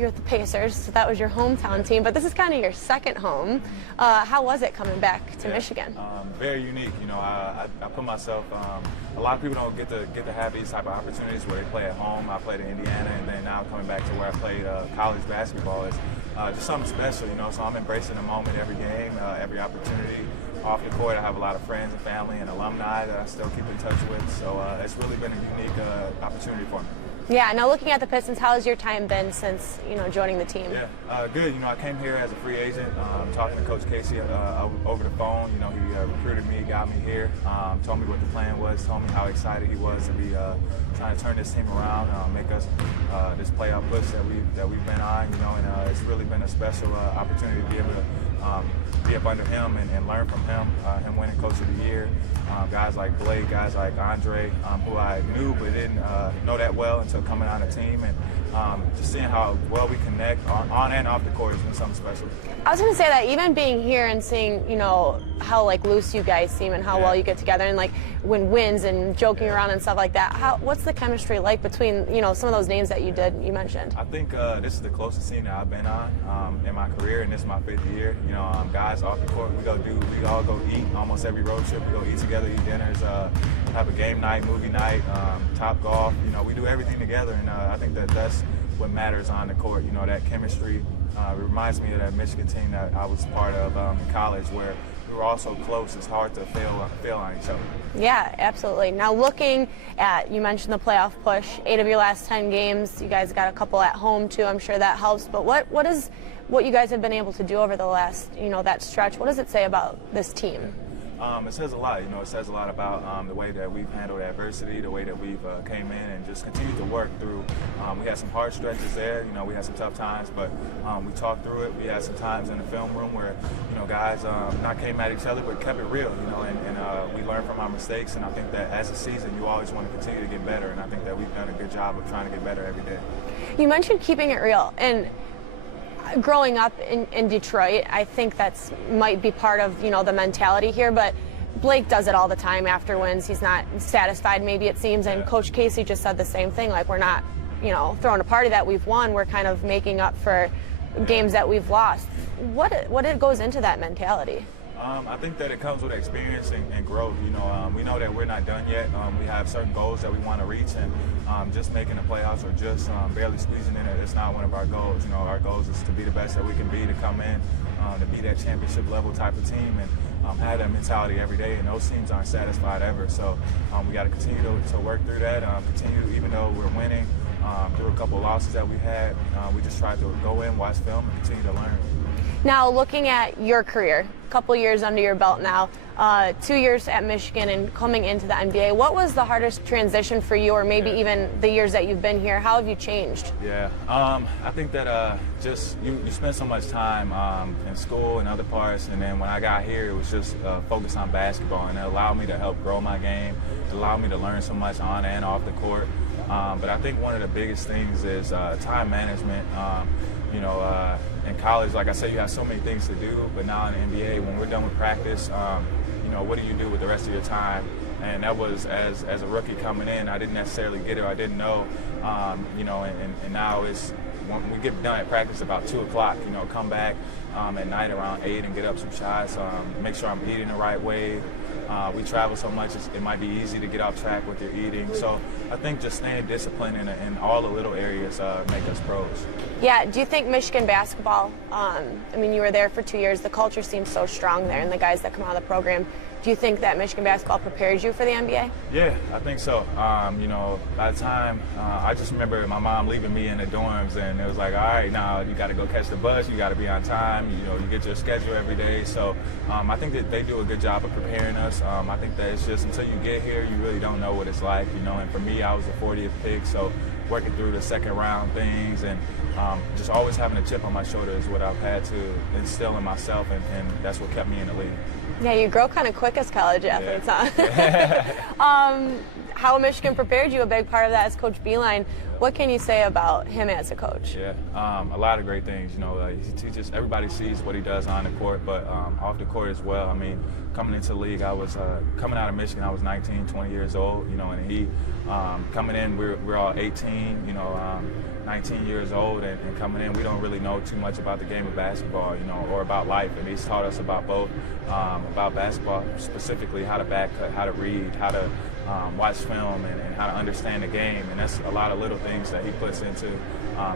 you're at the Pacers, so that was your hometown team, but this is kind of your second home. How was it coming back to Michigan? Very unique. You know, I put myself. A lot of people don't get to have these type of opportunities where they play at home. I played in Indiana, and then now coming back to where I played college basketball is just something special. You know, so I'm embracing the moment every game, every opportunity. Off the court, I have a lot of friends and family and alumni that I still keep in touch with. So it's really been a unique opportunity for me. Yeah, now looking at the Pistons, how has your time been since, joining the team? Yeah, good. You know, I came here as a free agent, talking to Coach Casey over the phone. You know, he recruited me, got me here, told me what the plan was, told me how excited he was to be trying to turn this team around, make us this playoff push that we've been on. You know, and it's really been a special opportunity to be able to be up under him and learn from him. Him winning Coach of the Year. Guys like Blake, guys like Andre, who I knew but didn't know that well until coming on the team, and just seeing how well we connect on and off the court has been something special. I was going to say that even being here and seeing, how loose you guys seem and how well you get together and when wins and joking around and stuff like that. What's the chemistry like between some of those names that you mentioned? I think this is the closest team that I've been on in my career, and this is my 5th year. Guys off the court, we all go eat almost every road trip. We go eat together, eat dinners, have a game night, movie night, top golf. We do everything together, and I think that's what matters on the court. That chemistry. It reminds me of that Michigan team that I was part of in college, where we were all so close. It's hard to fail on each other. Yeah, absolutely. Now looking at, you mentioned the playoff push, 8 of your last 10 games. You guys got a couple at home too. I'm sure that helps. But what you guys have been able to do over the last, that stretch, what does it say about this team? It says a lot. It says a lot about the way that we've handled adversity, the way that we've came in and just continued to work through. We had some hard stretches there. We had some tough times, but we talked through it. We had some times in the film room where, guys not came at each other, but kept it real. And we learned from our mistakes. And I think that as a season, you always want to continue to get better. And I think that we've done a good job of trying to get better every day. You mentioned keeping it real, and growing up in Detroit, I think that's might be part of the mentality here, but Blake does it all the time after wins. He's not satisfied, maybe it seems, and Coach Casey just said the same thing. We're not throwing a party that we've won. We're kind of making up for games that we've lost. What goes into that mentality? I think that it comes with experience and growth. We know that we're not done yet. We have certain goals that we want to reach, and just making the playoffs or just barely squeezing in it's not one of our goals. Our goals is to be the best that we can be, to come in, to be that championship level type of team, and have that mentality every day. And those teams aren't satisfied ever. So we got to continue to work through that. Continue, even though we're winning, through a couple of losses that we had, we just try to go in, watch film, and continue to learn. Now, looking at your career, a couple years under your belt now, 2 years at Michigan and coming into the NBA, what was the hardest transition for you, or maybe even the years that you've been here? How have you changed? Yeah, I think that just you spend so much time in school and other parts, and then when I got here, it was just focused on basketball, and it allowed me to help grow my game. It allowed me to learn so much on and off the court. But I think one of the biggest things is time management. In college, like I said, you have so many things to do, but now in the NBA, when we're done with practice, what do you do with the rest of your time? And that was, as a rookie coming in, I didn't necessarily get it, or I didn't know, and now it's, when we get done at practice about 2 o'clock, come back at night around 8 and get up some shots, make sure I'm eating the right way. We travel so much, it might be easy to get off track with your eating. So I think just staying disciplined in all the little areas make us pros. Yeah, do you think Michigan basketball, you were there for 2 years, the culture seems so strong there, and the guys that come out of the program, do you think that Michigan basketball prepares you for the NBA? Yeah, I think so. By the time, I just remember my mom leaving me in the dorms, and it was like, all right, now you got to go catch the bus, you got to be on time, you get your schedule every day. So I think that they do a good job of preparing us. I think that it's just until you get here, you really don't know what it's like, and for me, I was the 40th pick, so working through the second round things and just always having a chip on my shoulder is what I've had to instill in myself, and that's what kept me in the league. Yeah, you grow kind of quick as college athletes, huh? how Michigan prepared you, a big part of that is Coach Beilein. What can you say about him as a coach? Yeah, a lot of great things. He teaches, everybody sees what he does on the court, but off the court as well. I mean, coming into the league, I was coming out of Michigan, I was 19, 20 years old, and he, coming in, we're all 18, 19 years old, and coming in, we don't really know too much about the game of basketball, or about life, and he's taught us about both, about basketball, specifically how to back cut, how to read, how to watch film, and how to understand the game, and that's a lot of little things that he puts into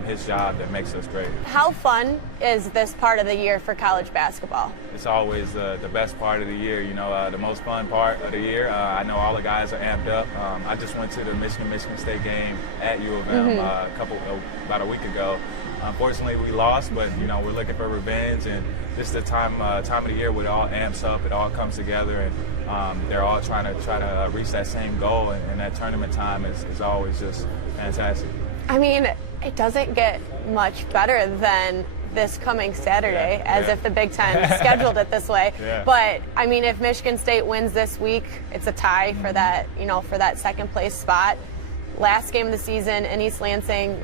his job that makes us great. How fun is this part of the year for college basketball? It's always the best part of the year, the most fun part of the year. I know all the guys are amped up. I just went to the Michigan State game at U of M about a week ago. Unfortunately, we lost, but we're looking for revenge, and this is the time of the year where it all amps up, it all comes together, and they're all trying to reach that same goal, and that tournament time is always just fantastic. I mean, it doesn't get much better than this coming Saturday, as if the Big Ten scheduled it this way. Yeah. But I mean, if Michigan State wins this week, it's a tie for that, for that second place spot. Last game of the season in East Lansing.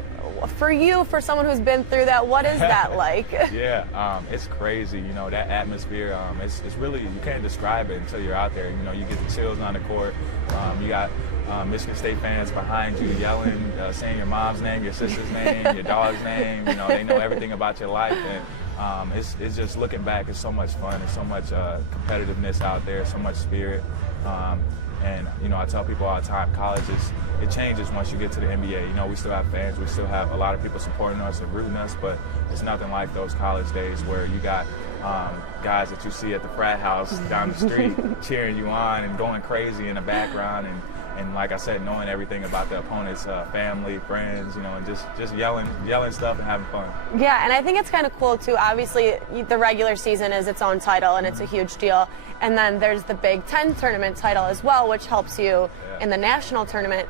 For you, for someone who's been through that, what is that like? Yeah, it's crazy. That atmosphere. It's really, you can't describe it until you're out there. You get the chills on the court. You got Michigan State fans behind you yelling, saying your mom's name, your sister's name, your dog's name. They know everything about your life, and it's just looking back. It's so much fun. There's so much competitiveness out there, so much spirit. And I tell people all the time, college it changes once you get to the NBA. We still have fans, we still have a lot of people supporting us and rooting us, but it's nothing like those college days where you got guys that you see at the frat house down the street cheering you on and going crazy in the background, and like I said, knowing everything about the opponent's family, friends, and just yelling stuff and having fun. Yeah, and I think it's kind of cool too. Obviously, the regular season is its own title, and it's a huge deal. And then there's the Big Ten tournament title as well, which helps you in the national tournament.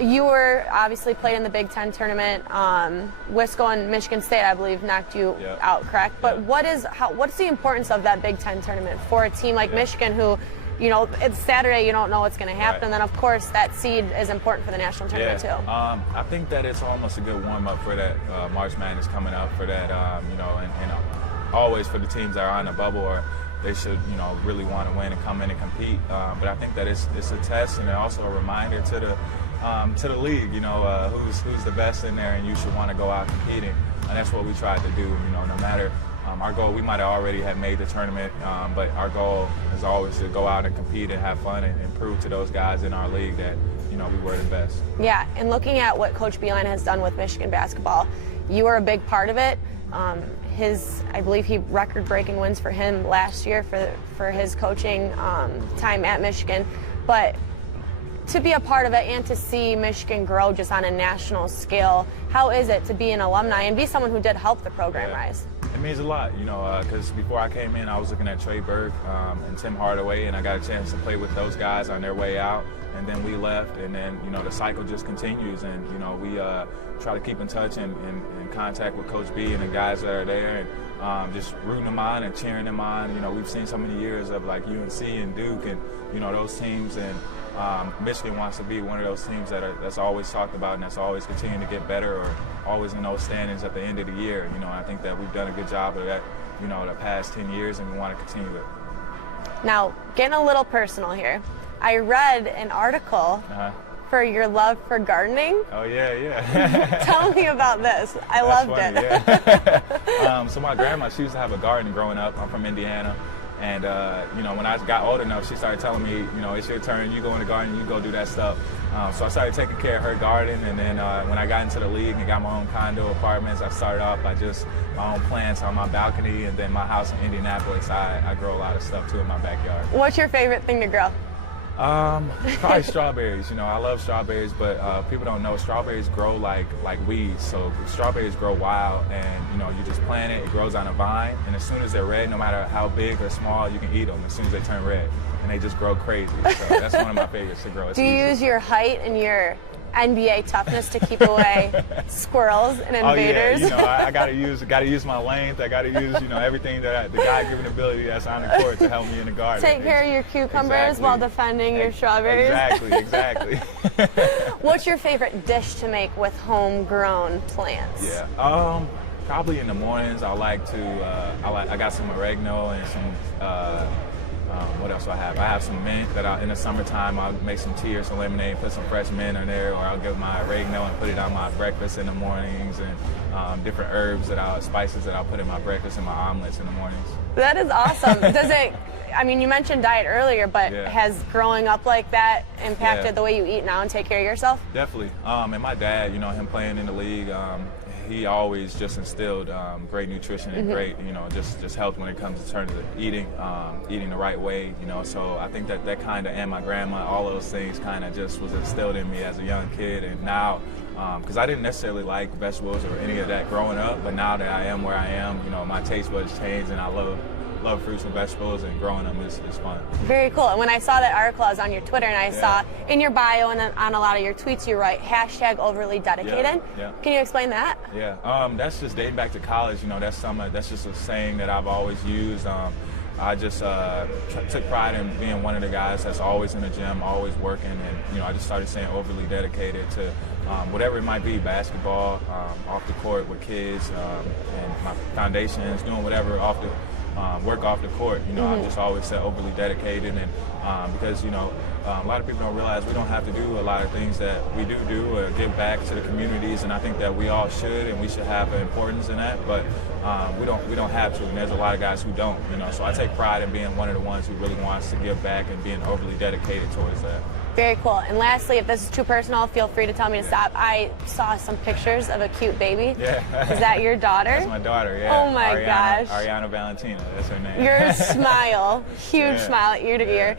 You were obviously played in the Big Ten tournament. Wisco and Michigan State, I believe, knocked you out, correct? But what's the importance of that Big Ten tournament for a team like Michigan, who, it's Saturday, you don't know what's going to happen, and then of course that seed is important for the national tournament too. I think that it's almost a good warm up for that March Madness coming up, for that, and always for the teams that are on the bubble, or they should, really want to win and come in and compete. But I think that it's a test, and also a reminder to the league, who's the best in there, and you should want to go out competing. And that's what we tried to do. No matter our goal, we might have already had made the tournament, but our goal is always to go out and compete and have fun and prove to those guys in our league that we were the best. Yeah, and looking at what Coach Beilein has done with Michigan basketball, you were a big part of it. I believe he record-breaking wins for him last year for his coaching time at Michigan. But to be a part of it and to see Michigan grow just on a national scale, how is it to be an alumni and be someone who did help the program rise? It means a lot, because before I came in, I was looking at Trey Burke and Tim Hardaway, and I got a chance to play with those guys on their way out. And then we left, and then the cycle just continues, and we try to keep in touch and contact with Coach B and the guys that are there, and just rooting them on and cheering them on. We've seen so many years of like UNC and Duke and those teams, and Michigan wants to be one of those teams that's always talked about and that's always continuing to get better, or always in those standings at the end of the year. I think that we've done a good job of that, the past 10 years, and we want to continue it. Now, getting a little personal here. I read an article for your love for gardening. Oh, yeah. Tell me about this. I loved it. Yeah. So my grandma, she used to have a garden growing up. I'm from Indiana. And, when I got old enough, she started telling me, it's your turn. You go in the garden, you go do that stuff. So I started taking care of her garden. And then when I got into the league and got my own condo apartments, I started off by just my own plants on my balcony. And then my house in Indianapolis, I grow a lot of stuff, too, in my backyard. What's your favorite thing to grow? Probably strawberries. I love strawberries, but people don't know strawberries grow like weeds. So strawberries grow wild, and you just plant it, it grows on a vine, and as soon as they're red, no matter how big or small, you can eat them as soon as they turn red, and they just grow crazy. So that's one of my favorites to grow. Do you use your height and your NBA toughness to keep away squirrels and invaders. Oh yeah, you know, I gotta use my length. I gotta use, you know, everything that the God-given ability that's on the court to help me in the garden. Take care of your cucumbers while defending your strawberries. Exactly. What's your favorite dish to make with homegrown plants? Yeah. Probably in the mornings. I like to. I got some oregano and some. What else do I have? I have some mint that in the summertime I'll make some tea or some lemonade, put some fresh mint in there, or I'll get my oregano and put it on my breakfast in the mornings, and different herbs spices that I'll put in my breakfast and my omelets in the mornings. That is awesome. Does it? I mean, you mentioned diet earlier, but has growing up like that impacted the way you eat now and take care of yourself? Definitely. And my dad, you know, him playing in the league, he always just instilled great nutrition and great, you know, just health when it comes to terms of eating the right way, you know. So I think that kind of, and my grandma, all of those things kind of just was instilled in me as a young kid. And now, because I didn't necessarily like vegetables or any of that growing up, but now that I am where I am, you know, my taste buds changed, and I love fruits and vegetables, and growing them is fun. Very cool. And when I saw that article, I was on your Twitter, and I saw in your bio and then on a lot of your tweets you write #overly dedicated. Yeah. Can you explain that? Yeah. That's just dating back to college. You know, that's just a saying that I've always used. I just took pride in being one of the guys that's always in the gym, always working, and you know, I just started saying overly dedicated to whatever it might be, basketball, off the court with kids, and my foundations, doing whatever work off the court. You know, I've just always said overly dedicated, and because, you know, a lot of people don't realize we don't have to do a lot of things that we do or give back to the communities, and I think that we all should, and we should have an importance in that, but we don't have to, and there's a lot of guys who don't, you know. So I take pride in being one of the ones who really wants to give back and being overly dedicated towards that. Very cool. And lastly, if this is too personal, feel free to tell me to stop. I saw some pictures of a cute baby. Yeah. Is that your daughter? That's my daughter, yeah. Oh my gosh. Ariana Valentina, that's her name. Your smile, huge smile, ear to ear.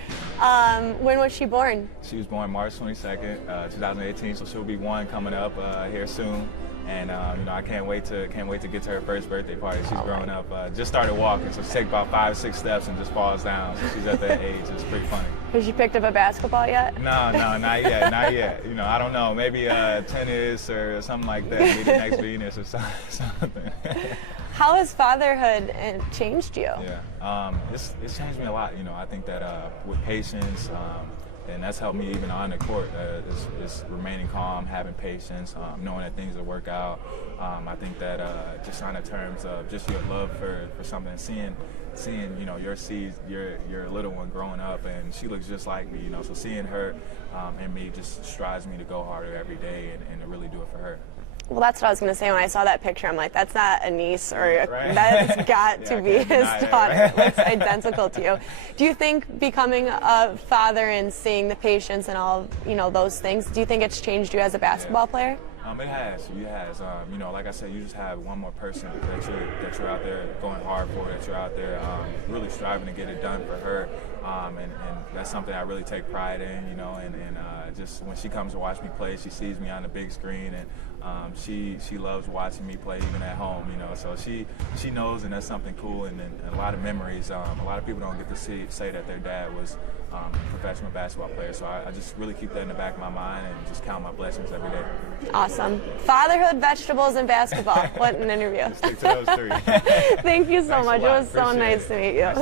When was she born? She was born March 22nd, 2018, so she'll be one coming up here soon. And you know, I can't wait to get to her first birthday party. She's growing up, just started walking, so she takes about 5-6 steps and just falls down. So she's at that age. It's pretty funny. Has she picked up a basketball yet? No, not yet. You know, I don't know. Maybe tennis or something like that. Maybe the next Venus or something. How has fatherhood changed you? Yeah, it's changed me a lot. You know, I think that with patience. And that's helped me even on the court, is remaining calm, having patience, knowing that things will work out. I think that just on the terms of just your love for something, seeing you know, your little one growing up, and she looks just like me, you know, so seeing her and me just strives me to go harder every day and to really do it for her. Well, that's what I was going to say when I saw that picture. I'm like, that's not a niece, or that's got to be his daughter. It looks identical to you. Do you think becoming a father and seeing the patience and all, you know, those things, do you think it's changed you as a basketball player? It has. You know, like I said, you just have one more person that you're out there going hard for, that you're out there really striving to get it done for her, and that's something I really take pride in. You know, and just when she comes to watch me play, she sees me on the big screen, and she loves watching me play even at home. You know, so she knows, and that's something cool, and a lot of memories. A lot of people don't get to say that their dad was a professional basketball player, so I just really keep that in the back of my mind and just count my blessings every day. Awesome. Fatherhood, vegetables, and basketball. What an interview. Stick to those three. Thank you so much. It was so Appreciate nice to meet you.